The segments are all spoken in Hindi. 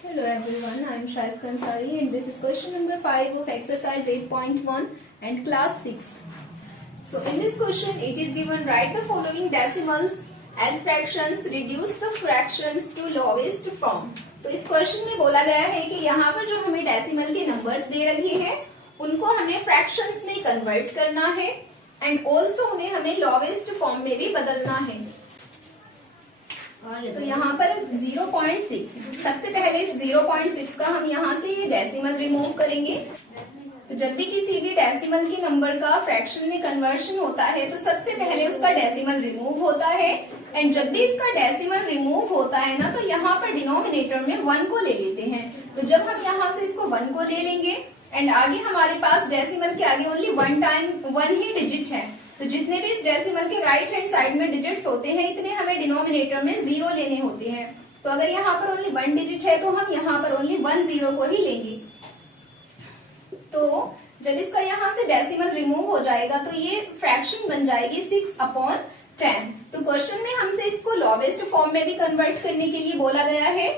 Hello everyone, I am Shais Kansari and this is question number 5 of exercise 8.1 and class 6th. So in this question it is given write the following decimals as fractions, reduce the fractions to lowest form. तो इस क्वेश्चन में बोला गया है कि यहाँ पर जो हमें डेसिमल के नंबर्स दे रखे हैं उनको हमें फ्रैक्शंस में कन्वर्ट करना है एंड ऑल्सो उन्हें हमें लोवेस्ट फॉर्म में भी बदलना है। तो यहाँ पर 0.6 सबसे पहले इस 0.6 का हम यहाँ से ये डेसिमल रिमूव करेंगे। तो जब भी किसी भी डेसिमल के नंबर का फ्रैक्शन में कन्वर्शन होता है तो सबसे पहले उसका डेसिमल रिमूव होता है एंड जब भी इसका डेसिमल रिमूव होता है ना तो यहाँ पर डिनोमिनेटर में 1 को ले लेते हैं। तो जब हम यहाँ से इसको 1 को ले लेंगे एंड आगे हमारे पास डेसिमल के आगे ओनली 1 ही डिजिट है, तो जितने भी इस डेसिमल के राइट हैंड साइड में डिजिट्स होते हैं इतने हमें डिनोमिनेटर में 0 लेने होते हैं। तो अगर यहाँ पर ओनली 1 डिजिट है तो हम यहाँ पर ओनली 1 0 को ही लेंगे। तो जब इसका यहाँ से डेसिमल रिमूव हो जाएगा तो ये फ्रैक्शन बन जाएगी 6/10। तो क्वेश्चन में हमसे इसको लोवेस्ट फॉर्म में भी कन्वर्ट करने के लिए बोला गया है।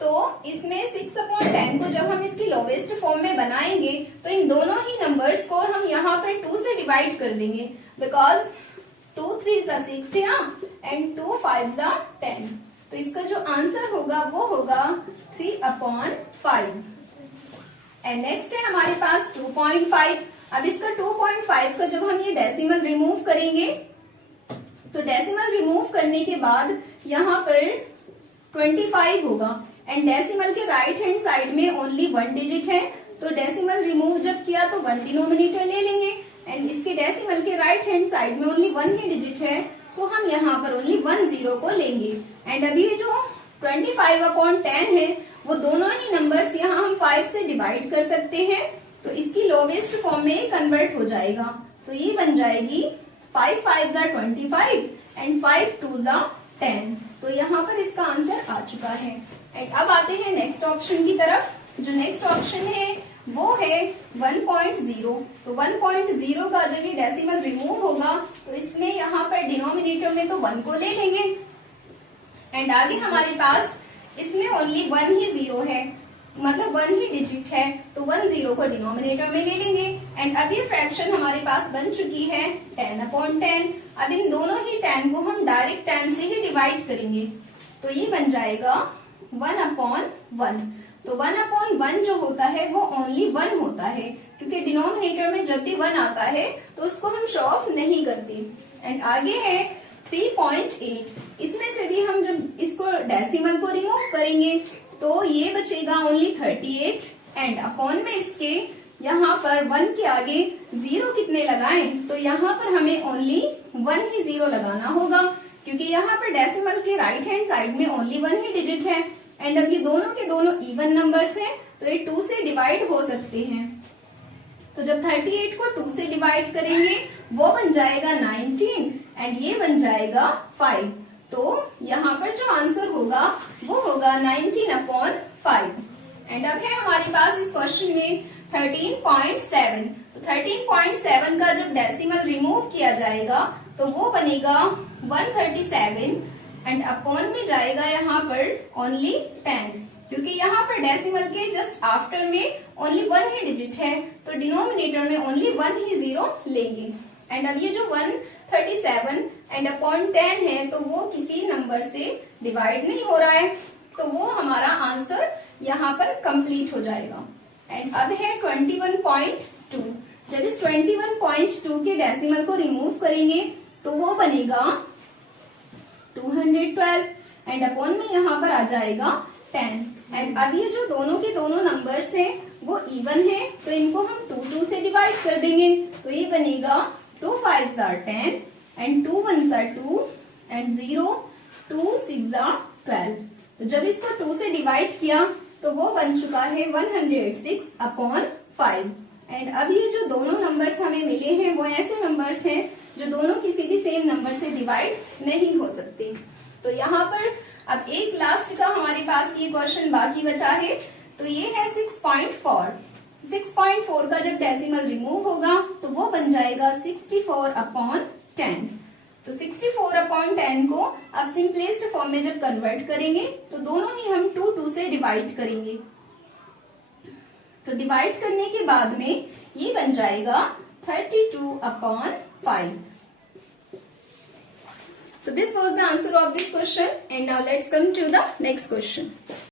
तो इसमें 6/10 को जब हम इसकी लोवेस्ट फॉर्म में बनाएंगे तो इन दोनों ही नंबर्स को हम यहाँ पर 2 से डिवाइड कर देंगे, बिकॉज 2 3 6 एंड 2 5 10। तो इसका जो आंसर होगा वो होगा 3/5। एंड नेक्स्ट है हमारे पास 2.5। अब इसका 2.5 का जब हम ये डेसिमल रिमूव करेंगे तो डेसिमल रिमूव करने के बाद यहाँ पर 25 होगा एंड डेसिमल के राइट हैंड साइड में ओनली 1 डिजिट है। तो डेसिमल रिमूव जब किया तो 1 डिनोमिनेटर ले लेंगे एंड इसके डेसिमल के राइट हैंड साइड में ओनली 1 ही डिजिट है, तो हम यहाँ पर ओनली 1 0 को लेंगे। एंड अभी ये जो 25/10 है वो दोनों ही नंबर्स यहाँ हम 5 से डिवाइड कर सकते हैं, तो इसकी लोवेस्ट फॉर्म में कन्वर्ट हो जाएगा। तो ये बन जाएगी 5 5 25 एंड 5 2 10। तो यहाँ पर इसका आंसर आ चुका है। एंड अब आते हैं नेक्स्ट ऑप्शन की तरफ। जो नेक्स्ट ऑप्शन है वो है 1.0। तो 1.0 का जब ये डेसिमल रिमूव होगा तो इसमें यहाँ पर डिनोमिनेटर में तो 1 को ले लेंगे एंड आगे हमारे पास इसमें ओनली 1 ही 0 है, मतलब 1 ही डिजिट है, तो 1 0 को डिनोमिनेटर में ले लेंगे। एंड अब ये फ्रैक्शन हमारे पास बन चुकी है 10/10। अब इन दोनों ही 10 को हम डायरेक्ट 10 से ही डिवाइड करेंगे, तो ये बन जाएगा 1/1। तो 1/1 जो होता है वो ओनली 1 होता है, क्योंकि डिनोमिनेटर में जब भी 1 आता है तो उसको हम शो ऑफ नहीं करते। एंड आगे है 3.8। इसमें से भी हम जब इसको डेसिमल को रिमूव करेंगे तो ये बचेगा ओनली 38 एंड अपॉन में इसके यहाँ पर 1 के आगे 0 कितने लगाएं, तो यहाँ पर हमें ओनली 1 ही 0 लगाना होगा, क्योंकि यहाँ पर डेसिमल के राइट हैंड साइड में ओनली 1 ही डिजिट है एंड अब ये दोनों के दोनों इवन नंबर्स हैं तो ये 2 से डिवाइड हो सकते हैं। तो जब 38 को 2 से डिवाइड करेंगे वो बन जाएगा 19 एंड ये बन जाएगा 5। तो यहाँ पर जो आंसर होगा वो होगा 19/5। एंड अब है हमारे पास इस क्वेश्चन में 13.7। तो 13.7 का जब डेसिमल रिमूव किया जाएगा तो वो बनेगा 137 एंड अपॉन में जाएगा यहाँ पर ओनली 10, क्योंकि यहाँ पर डेसिमल के जस्ट आफ्टर में ओनली 1 ही डिजिट है, तो डिनोमिनेटर में ओनली 1 ही 0 लेंगे। एंड अब ये जो 137 एंड अपॉन 10 है तो वो किसी नंबर से डिवाइड नहीं हो रहा है, तो वो हमारा आंसर यहाँ पर कंप्लीट हो जाएगा। एंड अब है 21.2। जब इस 21.2 के डेसिमल को रिमूव करेंगे तो वो बनेगा 212 एंड अपॉन में यहाँ पर आ जाएगा 10। एंड अब ये जो दोनों के दोनों नंबर्स हैं वो इवन है, तो इनको हम 2 से डिवाइड कर देंगे, तो ये बनेगा 2 5 10 एंड 2 1 2 एंड 0 2 6 12। तो जब इसको 2 से डिवाइड किया तो वो बन चुका है 106/5। एंड अब ये जो दोनों नंबर्स हमें मिले हैं वो ऐसे नंबर्स हैं जो दोनों किसी भी सेम नंबर से डिवाइड नहीं हो सकते। तो यहाँ पर अब एक लास्ट का हमारे पास ये क्वेश्चन बाकी बचा है, तो ये है 6.4। 6.4 का जब डेसिमल रिमूव होगा तो वो बन जाएगा 64/10। तो 64/10 को अब सिंपलेस्ट फॉर्म में जब कन्वर्ट करेंगे तो दोनों ही हम 2 से डिवाइड करेंगे। तो डिवाइड करने के बाद में ये बन जाएगा 32/5। So this was the answer of this question, and now let's come to the next question.